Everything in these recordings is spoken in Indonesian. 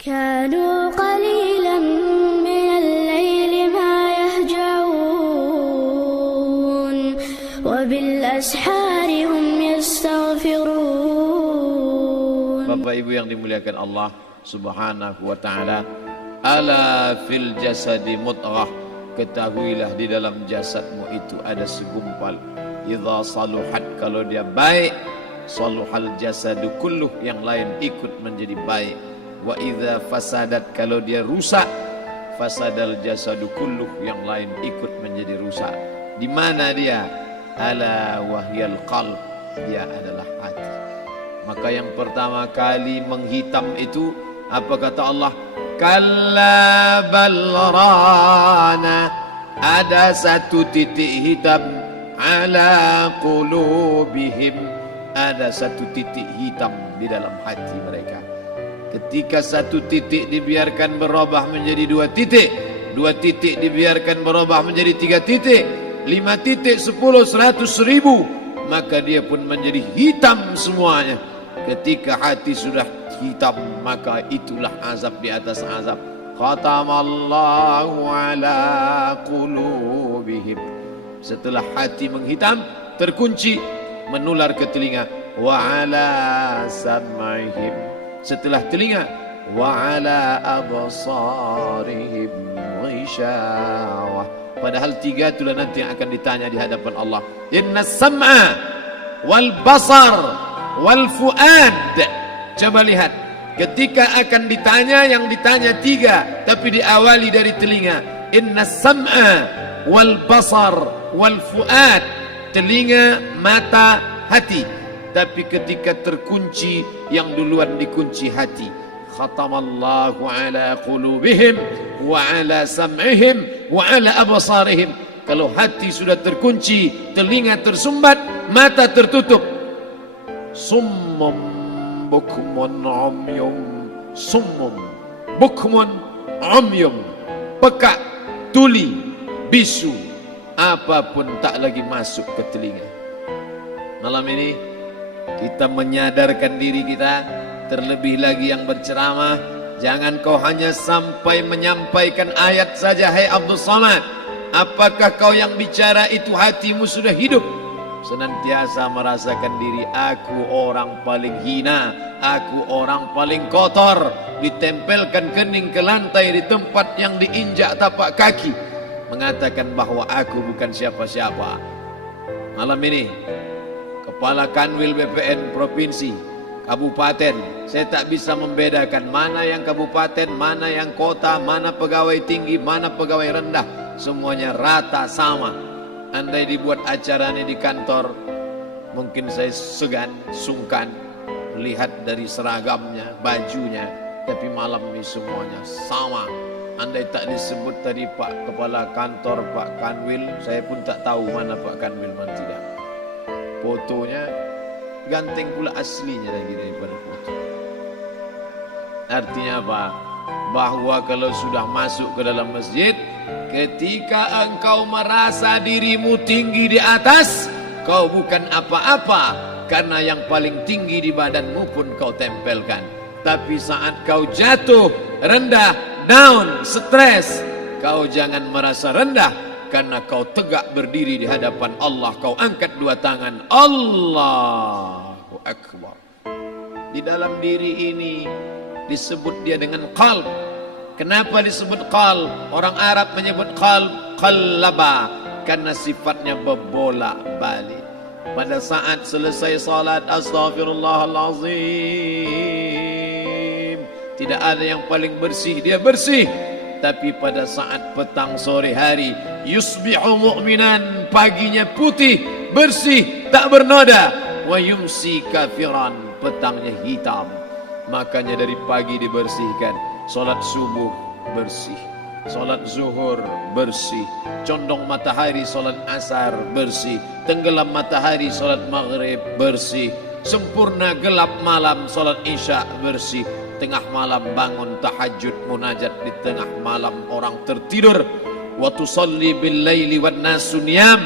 كانوا قليلا من الليل ما يهجعون وبالأسحار هم يستغفرون. Bapak Ibu yang dimuliakan Allah Subhanahu wa taala, ala fil jasadi mudghah, ketahuilah di dalam jasadmu itu ada segumpal. Idza saluhat, kalau dia baik, saluhal jasadu kulluh, yang lain ikut menjadi baik. Wa idza fasadat, kalau dia rusak, fasadal jasadu kulluh, yang lain ikut menjadi rusak. Di mana dia? Ala wahyal qalb, dia adalah hati. Maka yang pertama kali menghitam itu apa kata Allah? Kalla balrana, ada satu titik hitam, ala qulubihim, ada satu titik hitam di dalam hati mereka. Ketika satu titik dibiarkan berubah menjadi dua titik dibiarkan berubah menjadi 3 titik, 5 titik, 10, 100, 1000, maka dia pun menjadi hitam semuanya. Ketika hati sudah hitam, maka itulah azab di atas azab. Khatamallahu ala qulubihim. Setelah hati menghitam, terkunci, menular ke telinga. Wa ala sam'ihim. Setelah telinga, wa ala absarihim ghishawah. Padahal 3 itulah nanti yang akan ditanya di hadapan Allah. Inna sam'a wal basar wal fuad. Coba lihat, ketika akan ditanya, yang ditanya 3, tapi diawali dari telinga. Inna sam'a wal basar wal fuad, telinga, mata, hati. Tapi ketika terkunci, yang duluan dikunci hati. Khatamallahu ala qulubihim wa ala sam'ihim wa ala absarihim. Kalau hati sudah terkunci, telinga tersumbat, mata tertutup. Summum bukmun umyum, summum bukmun umyum, peka, tuli, bisu, apapun tak lagi masuk ke telinga. Malam ini kita menyadarkan diri kita, terlebih lagi yang berceramah, jangan kau hanya sampai menyampaikan ayat saja. Hai Abdul Samad, apakah kau yang bicara itu hatimu sudah hidup? Senantiasa merasakan diri, aku orang paling hina, aku orang paling kotor, ditempelkan kening ke lantai di tempat yang diinjak tapak kaki, mengatakan bahwa aku bukan siapa-siapa. Malam ini Kepala Kanwil BPN Provinsi, Kabupaten, saya tak bisa membedakan mana yang kabupaten, mana yang kota, mana pegawai tinggi, mana pegawai rendah. Semuanya rata sama. Andai dibuat acaranya di kantor, mungkin saya segan, sungkan melihat dari seragamnya, bajunya. Tapi malam ini semuanya sama. Andai tak disebut tadi Pak Kepala Kantor, Pak Kanwil, saya pun tak tahu mana Pak Kanwil, mana tidak. Fotonya ganteng pula aslinya lagi daripada foto. Artinya apa? Bahwa kalau sudah masuk ke dalam masjid, ketika engkau merasa dirimu tinggi di atas, kau bukan apa-apa, karena yang paling tinggi di badanmu pun kau tempelkan. Tapi saat kau jatuh, rendah, down, stres, kau jangan merasa rendah, karena kau tegak berdiri di hadapan Allah. Kau angkat 2 tangan, Allahu Akbar. Di dalam diri ini disebut dia dengan qalb. Kenapa disebut qalb? Orang Arab menyebut qalb qallaba, karena sifatnya berbolak-balik. Pada saat selesai salat, astaghfirullahalazim, tidak ada yang paling bersih, dia bersih. Tapi pada saat petang sore hari, yusbihu mu'minan, paginya putih, bersih, tak bernoda. Wa yumsi kafiran, petangnya hitam. Makanya dari pagi dibersihkan. Salat subuh bersih, salat zuhur bersih, condong matahari salat asar bersih, tenggelam matahari salat maghrib bersih, sempurna gelap malam salat isya bersih, tengah malam bangun tahajud munajat, di tengah malam orang tertidur. Wa tusalli bil laili wan nasu niyam,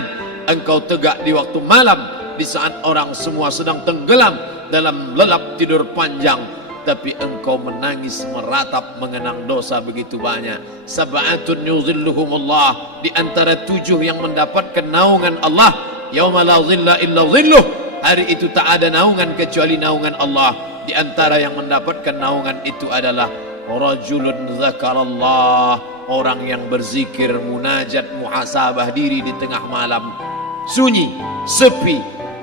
engkau tegak di waktu malam, di saat orang semua sedang tenggelam dalam lelap tidur panjang. tapi engkau menangis meratap mengenang dosa begitu banyak. Sab'atun yuzilluhumullah, di antara 7 yang mendapatkan naungan Allah. Yauma la zilla illa zilluh, hari itu tak ada naungan kecuali naungan Allah. Di antara yang mendapatkan naungan itu adalah rajulun zakarallah, orang yang berzikir, munajat, muhasabah diri di tengah malam, sunyi, sepi,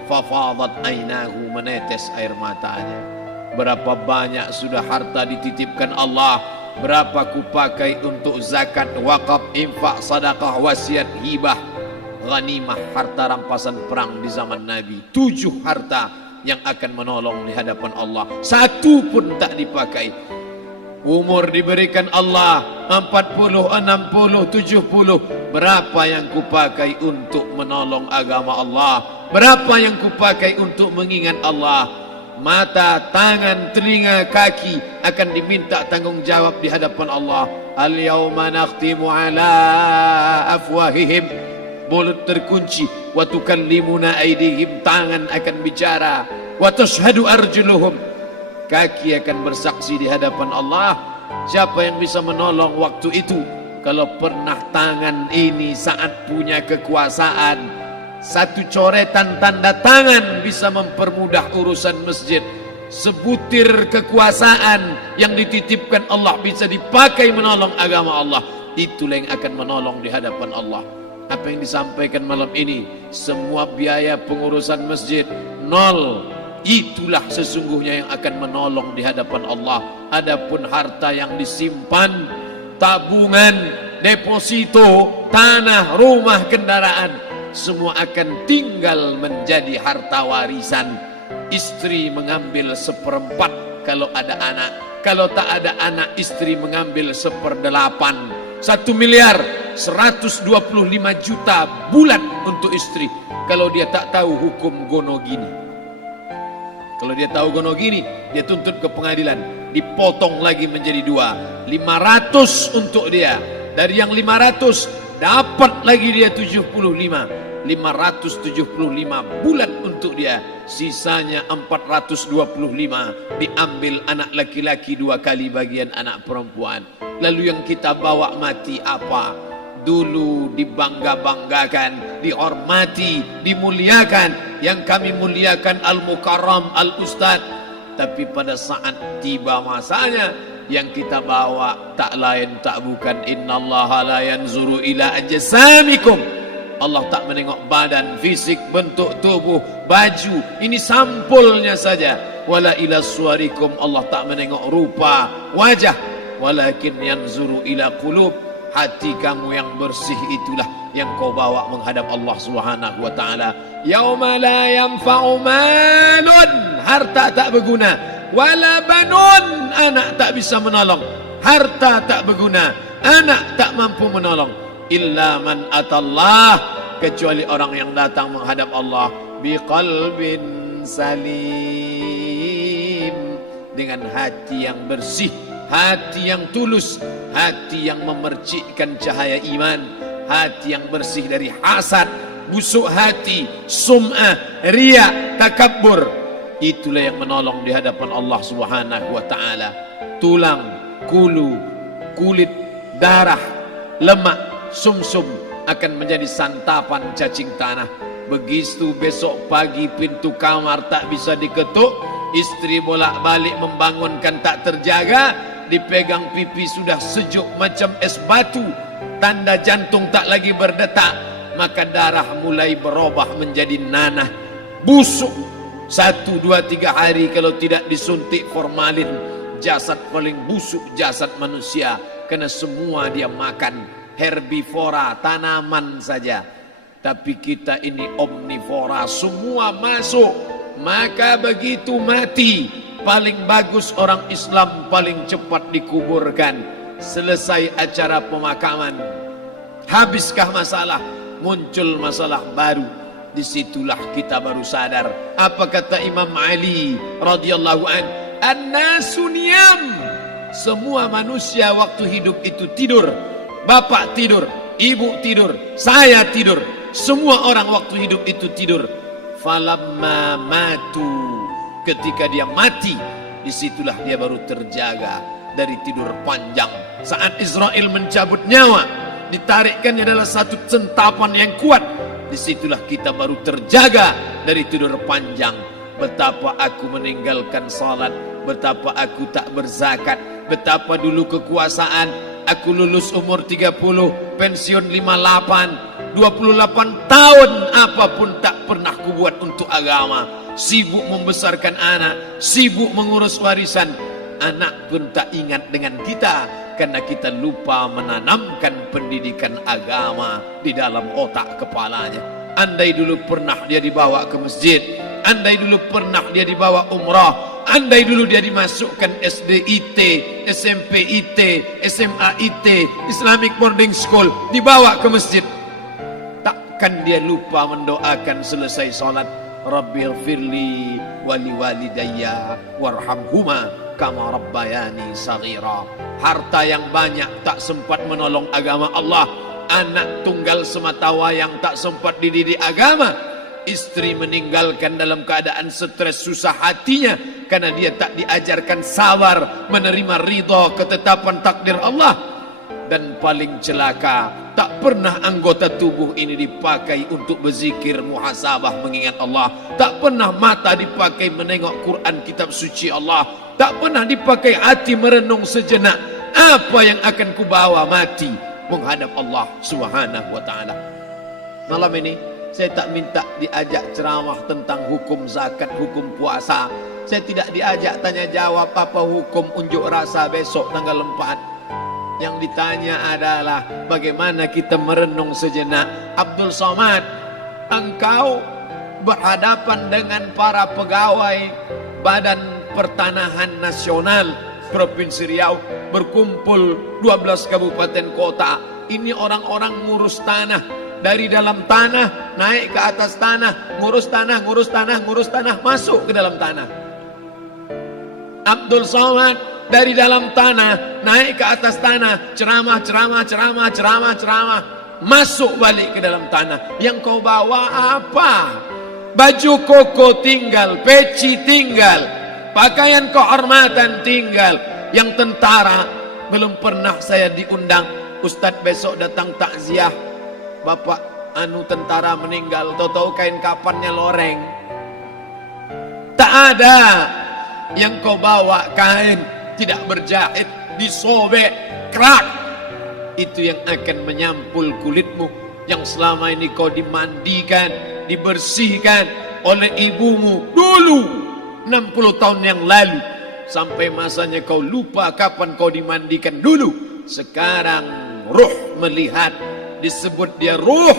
fafadat ainahu, menetes air matanya. Berapa banyak sudah harta dititipkan Allah, berapa kupakai untuk zakat, wakaf, infak, sedekah, wasiat, hibah, ghanimah, harta rampasan perang di zaman Nabi. 7 harta yang akan menolong di hadapan Allah, 1 pun tak dipakai. Umur diberikan Allah 40, 60, 70. Berapa yang kupakai untuk menolong agama Allah? Berapa yang kupakai untuk mengingat Allah? Mata, tangan, telinga, kaki akan diminta tanggung jawab di hadapan Allah. Al-yawma nakhtimu ala afwahihim, mulut terkunci, wa tukallimuna aydihim, tangan akan bicara, wa tashhadu arjuluhum, kaki akan bersaksi di hadapan Allah. Siapa yang bisa menolong waktu itu? Kalau pernah tangan ini saat punya kekuasaan, 1 coretan tanda tangan bisa mempermudah urusan masjid. Sebutir kekuasaan yang dititipkan Allah bisa dipakai menolong agama Allah. Itulah yang akan menolong di hadapan Allah. Apa yang disampaikan malam ini, semua biaya pengurusan masjid 0. Itulah sesungguhnya yang akan menolong di hadapan Allah. Adapun harta yang disimpan, tabungan, deposito, tanah, rumah, kendaraan, semua akan tinggal menjadi harta warisan. Istri mengambil 1/4 kalau ada anak. Kalau tak ada anak, istri mengambil 1/8. 1 miliar 125 juta bulan untuk istri. Kalau dia tak tahu hukum gono gini. Kalau dia tahu gono gini, dia tuntut ke pengadilan, dipotong lagi menjadi 2. 500 untuk dia. Dari yang 500 dapat lagi dia 75. 575 bulan untuk dia. Sisanya 425 diambil anak laki-laki 2 kali bagian anak perempuan. Lalu yang kita bawa mati apa? Dulu dibangga-banggakan, dihormati, dimuliakan. Yang kami muliakan Al-Mukarram, Al-Ustadz. Tapi pada saat tiba masanya, yang kita bawa tak lain tak bukan, innallaha la yanzuru ila ajsamikum. Allah tak menengok badan, fisik, bentuk tubuh, baju. Ini sampulnya saja. Wala ila suwarikum, Allah tak menengok rupa, wajah. Walakin yanzuru ila qulub, hati kamu yang bersih itulah yang kau bawa menghadap Allah Subhanahu wa taala. Yauma la yanfa'u malun, harta tak berguna, wala banun, anak tak bisa menolong. Harta tak berguna, anak tak mampu menolong. Illa man atallah, kecuali orang yang datang menghadap Allah biqalbin salim, dengan hati yang bersih, hati yang tulus, hati yang memercikkan cahaya iman, hati yang bersih dari hasad, busuk hati, sum'ah, riya, takabbur. Itulah yang menolong di hadapan Allah Subhanahu wa taala. Tulang, kulu, kulit, darah, lemak, sumsum akan menjadi santapan cacing tanah. Begitu besok pagi pintu kamar tak bisa diketuk, istri bolak-balik membangunkan tak terjaga, dipegang pipi sudah sejuk macam es batu, tanda jantung tak lagi berdetak, maka darah mulai berubah menjadi nanah, busuk. 1, 2, 3 hari kalau tidak disuntik formalin, jasad paling busuk jasad manusia, karena semua dia makan herbivora, tanaman saja. Tapi kita ini omnivora, semua masuk. Maka begitu mati, paling bagus orang Islam paling cepat dikuburkan. Selesai acara pemakaman, habiskah masalah, muncul masalah baru. Disitulah kita baru sadar. Apa kata Imam Ali radhiyallahu an? An-nasu niyam. Semua manusia waktu hidup itu tidur. Bapak tidur, ibu tidur, saya tidur. Semua orang waktu hidup itu tidur. Falamma matu, ketika dia mati, disitulah dia baru terjaga dari tidur panjang. Saat Israel mencabut nyawa, ditarikkannya adalah satu centapan yang kuat, disitulah kita baru terjaga dari tidur panjang. Betapa aku meninggalkan salat, betapa aku tak berzakat, betapa dulu kekuasaan, aku lulus umur 30, pensiun 58, 28 tahun apapun tak pernah kubuat untuk agama. Sibuk membesarkan anak, sibuk mengurus warisan. Anak pun tak ingat dengan kita karena kita lupa menanamkan pendidikan agama di dalam otak kepalanya. Andai dulu pernah dia dibawa ke masjid, andai dulu pernah dia dibawa umrah, andai dulu dia dimasukkan SD IT, SMP IT, SMA IT, Islamic Boarding School, dibawa ke masjid, takkan dia lupa mendoakan selesai salat, Rabbighfirli wali walidayya warhamhuma kama rabbayani saghira. Harta yang banyak tak sempat menolong agama Allah, anak tunggal semata wayang tak sempat dididik agama, istri meninggalkan dalam keadaan stres susah hatinya karena dia tak diajarkan sabar menerima ridha ketetapan takdir Allah. Dan paling celaka, tak pernah anggota tubuh ini dipakai untuk berzikir, muhasabah, mengingat Allah. Tak pernah mata dipakai menengok Quran, kitab suci Allah. Tak pernah dipakai hati merenung sejenak, apa yang akan kubawa mati menghadap Allah Subhanahu wa ta'ala. Malam ini saya tak minta diajak ceramah tentang hukum zakat, hukum puasa. Saya tidak diajak tanya jawab apa hukum unjuk rasa besok tanggal 4. Yang ditanya adalah bagaimana kita merenung sejenak. Abdul Somad, engkau berhadapan dengan para pegawai Badan Pertanahan Nasional Provinsi Riau, berkumpul 12 kabupaten kota. Ini orang-orang ngurus tanah, dari dalam tanah naik ke atas tanah, ngurus tanah, ngurus tanah, ngurus tanah, masuk ke dalam tanah. Abdul Somad dari dalam tanah naik ke atas tanah, ceramah, masuk balik ke dalam tanah. Yang kau bawa apa? Baju koko tinggal, peci tinggal, pakaian kehormatan tinggal. Yang tentara belum pernah saya diundang. Ustadz besok datang takziah, bapak anu tentara meninggal, tahu-tahu kain kapannya loreng. Tak ada. Yang kau bawa kain tidak berjahit, disobek, kerak. Itu yang akan menyampul kulitmu, yang selama ini kau dimandikan, dibersihkan oleh ibumu dulu 60 tahun yang lalu. Sampai masanya kau lupa kapan kau dimandikan dulu. Sekarang ruh melihat, disebut dia ruh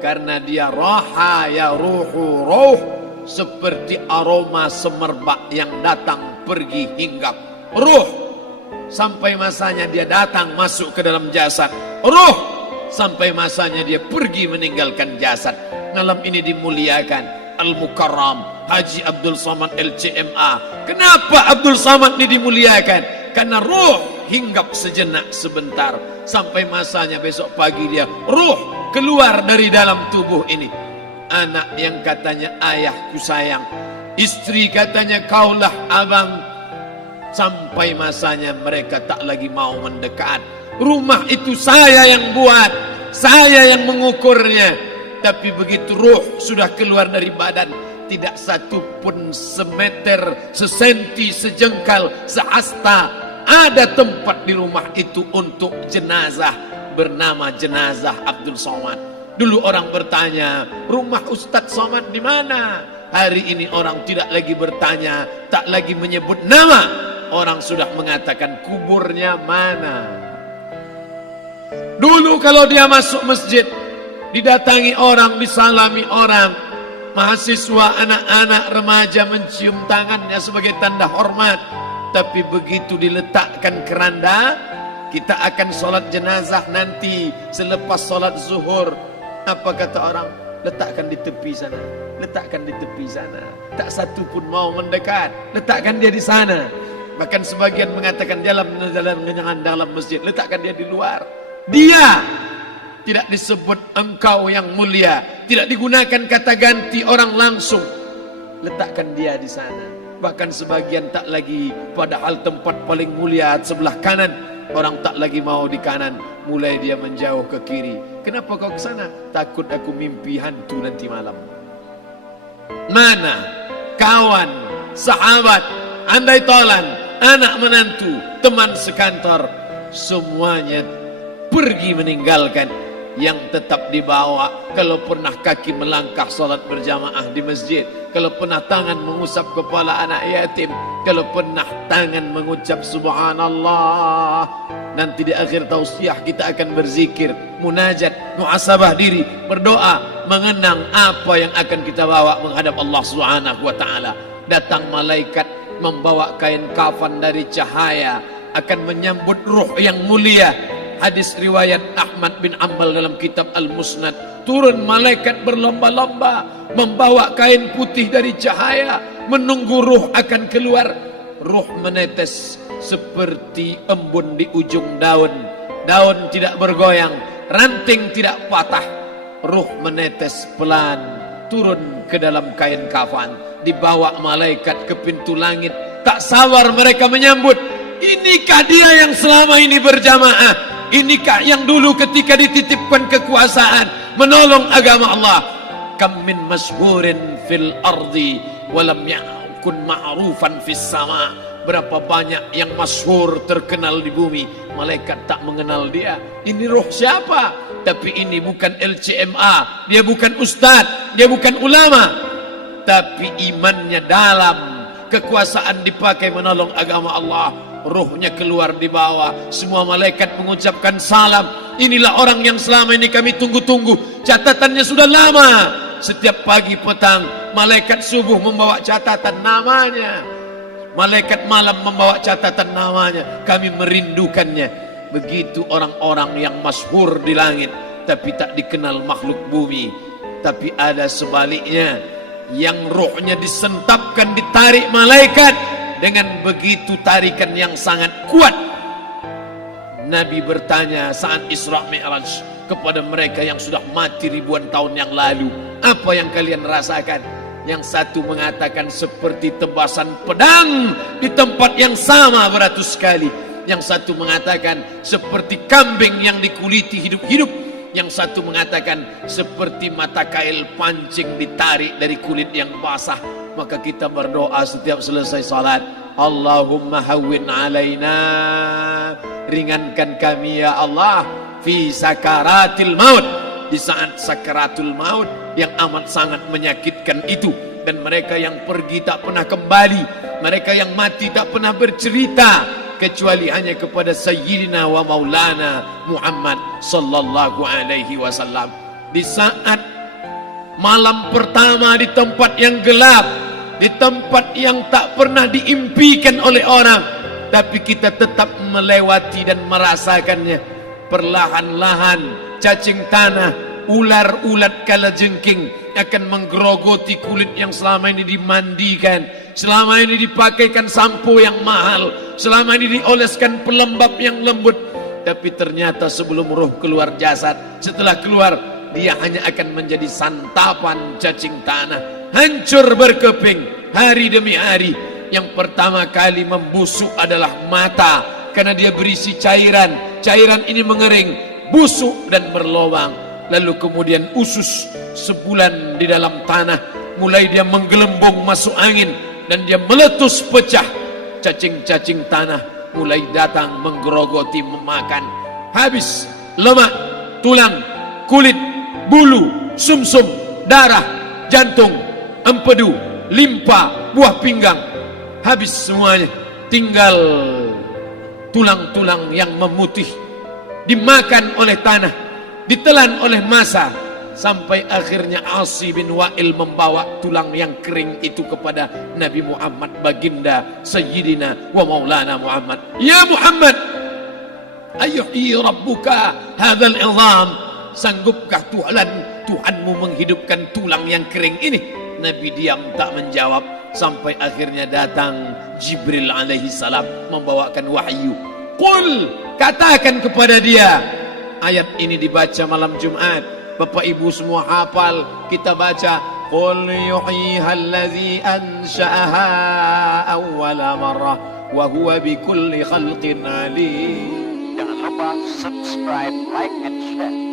karena dia raha ya ruhu ruh, seperti aroma semerbak yang datang pergi hinggap. Ruh sampai masanya dia datang masuk ke dalam jasad, ruh sampai masanya dia pergi meninggalkan jasad. Malam ini dimuliakan Al-Mukarram Haji Abdul Somad LCMA. Kenapa Abdul Somad ini dimuliakan? Karena ruh hinggap sejenak sebentar, sampai masanya besok pagi dia ruh keluar dari dalam tubuh ini. Anak yang katanya ayahku sayang, istri katanya kaulah abang, sampai masanya mereka tak lagi mau mendekat. Rumah itu saya yang buat, saya yang mengukurnya. Tapi begitu ruh sudah keluar dari badan, tidak satu pun semeter, sesenti, sejengkal, sehasta ada tempat di rumah itu untuk jenazah bernama jenazah Abdul Somad. Dulu orang bertanya, rumah Ustadz Somad di mana? Hari ini orang tidak lagi bertanya, tak lagi menyebut nama. Orang sudah mengatakan kuburnya mana. Dulu kalau dia masuk masjid, didatangi orang, disalami orang, mahasiswa, anak-anak, remaja mencium tangannya sebagai tanda hormat. Tapi begitu diletakkan keranda, kita akan sholat jenazah nanti selepas sholat zuhur. Apa kata orang? Letakkan di tepi sana, letakkan di tepi sana. Tak satu pun mau mendekat, letakkan dia di sana. Bahkan sebagian mengatakan jangan dalam masjid, letakkan dia di luar. Dia tidak disebut engkau yang mulia, tidak digunakan kata ganti orang langsung. Letakkan dia di sana, bahkan sebagian tak lagi, padahal tempat paling mulia sebelah kanan, orang tak lagi mau di kanan, mulai dia menjauh ke kiri. Kenapa kau ke sana? Takut aku mimpi hantu nanti malam. Mana kawan, sahabat, andai tolan, anak menantu, teman sekantor, semuanya pergi meninggalkan. Yang tetap dibawa, kalau pernah kaki melangkah salat berjamaah di masjid, kalau pernah tangan mengusap kepala anak yatim, kalau pernah tangan mengucap subhanallah. Nanti di akhir tausiah kita akan berzikir, munajat, muhasabah diri, berdoa, mengenang apa yang akan kita bawa menghadap Allah Subhanahu wa taala. Datang malaikat membawa kain kafan dari cahaya, akan menyambut ruh yang mulia. Hadis riwayat Ahmad bin Ambal dalam kitab Al-Musnad, turun malaikat berlomba-lomba membawa kain putih dari cahaya, menunggu ruh akan keluar. Ruh menetes seperti embun di ujung daun. Daun tidak bergoyang, ranting tidak patah. Ruh menetes pelan turun ke dalam kain kafan, dibawa malaikat ke pintu langit. Tak sabar mereka menyambut. Inikah dia yang selama ini berjamaah? Inikah yang dulu ketika dititipkan kekuasaan menolong agama Allah? Kam min masyhurin fil ardi walam yakun ma'rufan fis sama. Berapa banyak yang masyhur terkenal di bumi, malaikat tak mengenal dia. Ini roh siapa? Tapi ini bukan LCMA, dia bukan ustaz, dia bukan ulama, tapi imannya dalam. Kekuasaan dipakai menolong agama Allah. Ruhnya keluar di bawah, semua malaikat mengucapkan salam. Inilah orang yang selama ini kami tunggu-tunggu. Catatannya sudah lama. Setiap pagi petang malaikat subuh membawa catatan namanya, malaikat malam membawa catatan namanya. Kami merindukannya. Begitu orang-orang yang masyhur di langit tapi tak dikenal makhluk bumi. Tapi ada sebaliknya, yang rohnya disentapkan, ditarik malaikat dengan begitu tarikan yang sangat kuat. Nabi bertanya saat Isra Mi'raj kepada mereka yang sudah mati ribuan tahun yang lalu, apa yang kalian rasakan? Yang satu mengatakan seperti tebasan pedang di tempat yang sama beratus kali. Yang satu mengatakan seperti kambing yang dikuliti hidup-hidup. Yang satu mengatakan seperti mata kail pancing ditarik dari kulit yang basah. Maka kita berdoa setiap selesai salat, Allahumma hawwin alaina, ringankan kami ya Allah, fi sakaratil maut, di saat sakaratul maut yang amat sangat menyakitkan itu. Dan mereka yang pergi tak pernah kembali, mereka yang mati tak pernah bercerita, kecuali hanya kepada Sayyidina wa Maulana Muhammad sallallahu alaihi wasallam. Di saat malam pertama di tempat yang gelap, di tempat yang tak pernah diimpikan oleh orang, tapi kita tetap melewati dan merasakannya. Perlahan-lahan cacing tanah, ular-ulat kalajengking akan menggerogoti kulit yang selama ini dimandikan, selama ini dipakaikan sampo yang mahal, selama ini dioleskan pelembab yang lembut. Tapi ternyata sebelum roh keluar jasad, setelah keluar dia hanya akan menjadi santapan cacing tanah, hancur berkeping hari demi hari. Yang pertama kali membusuk adalah mata, karena dia berisi cairan. Cairan ini mengering, busuk dan berlubang. Lalu kemudian usus sebulan di dalam tanah, mulai dia menggelembung masuk angin dan dia meletus pecah. Cacing-cacing tanah mulai datang menggerogoti, memakan. Habis lemak, tulang, kulit, bulu, sumsum, darah, jantung, empedu, limpa, buah pinggang. Habis semuanya, tinggal tulang-tulang yang memutih, dimakan oleh tanah, ditelan oleh massa, sampai akhirnya Asi bin Wa'il membawa tulang yang kering itu kepada Nabi Muhammad, baginda Sayyidina wa Maulana Muhammad. Ya Muhammad, ayyuhi rabbuka hadzal izam, sanggupkah Tuhanmu menghidupkan tulang yang kering ini? Nabi diam tak menjawab, sampai akhirnya datang Jibril alaihi salam membawakan wahyu. Qul, katakan kepada dia. Ayat ini dibaca malam Jumat, Bapak Ibu semua hafal. Kita baca قل يحييها الذي أنشأها أول مرة وهو بكل خلق عليم. Jangan lupa subscribe, like, and share.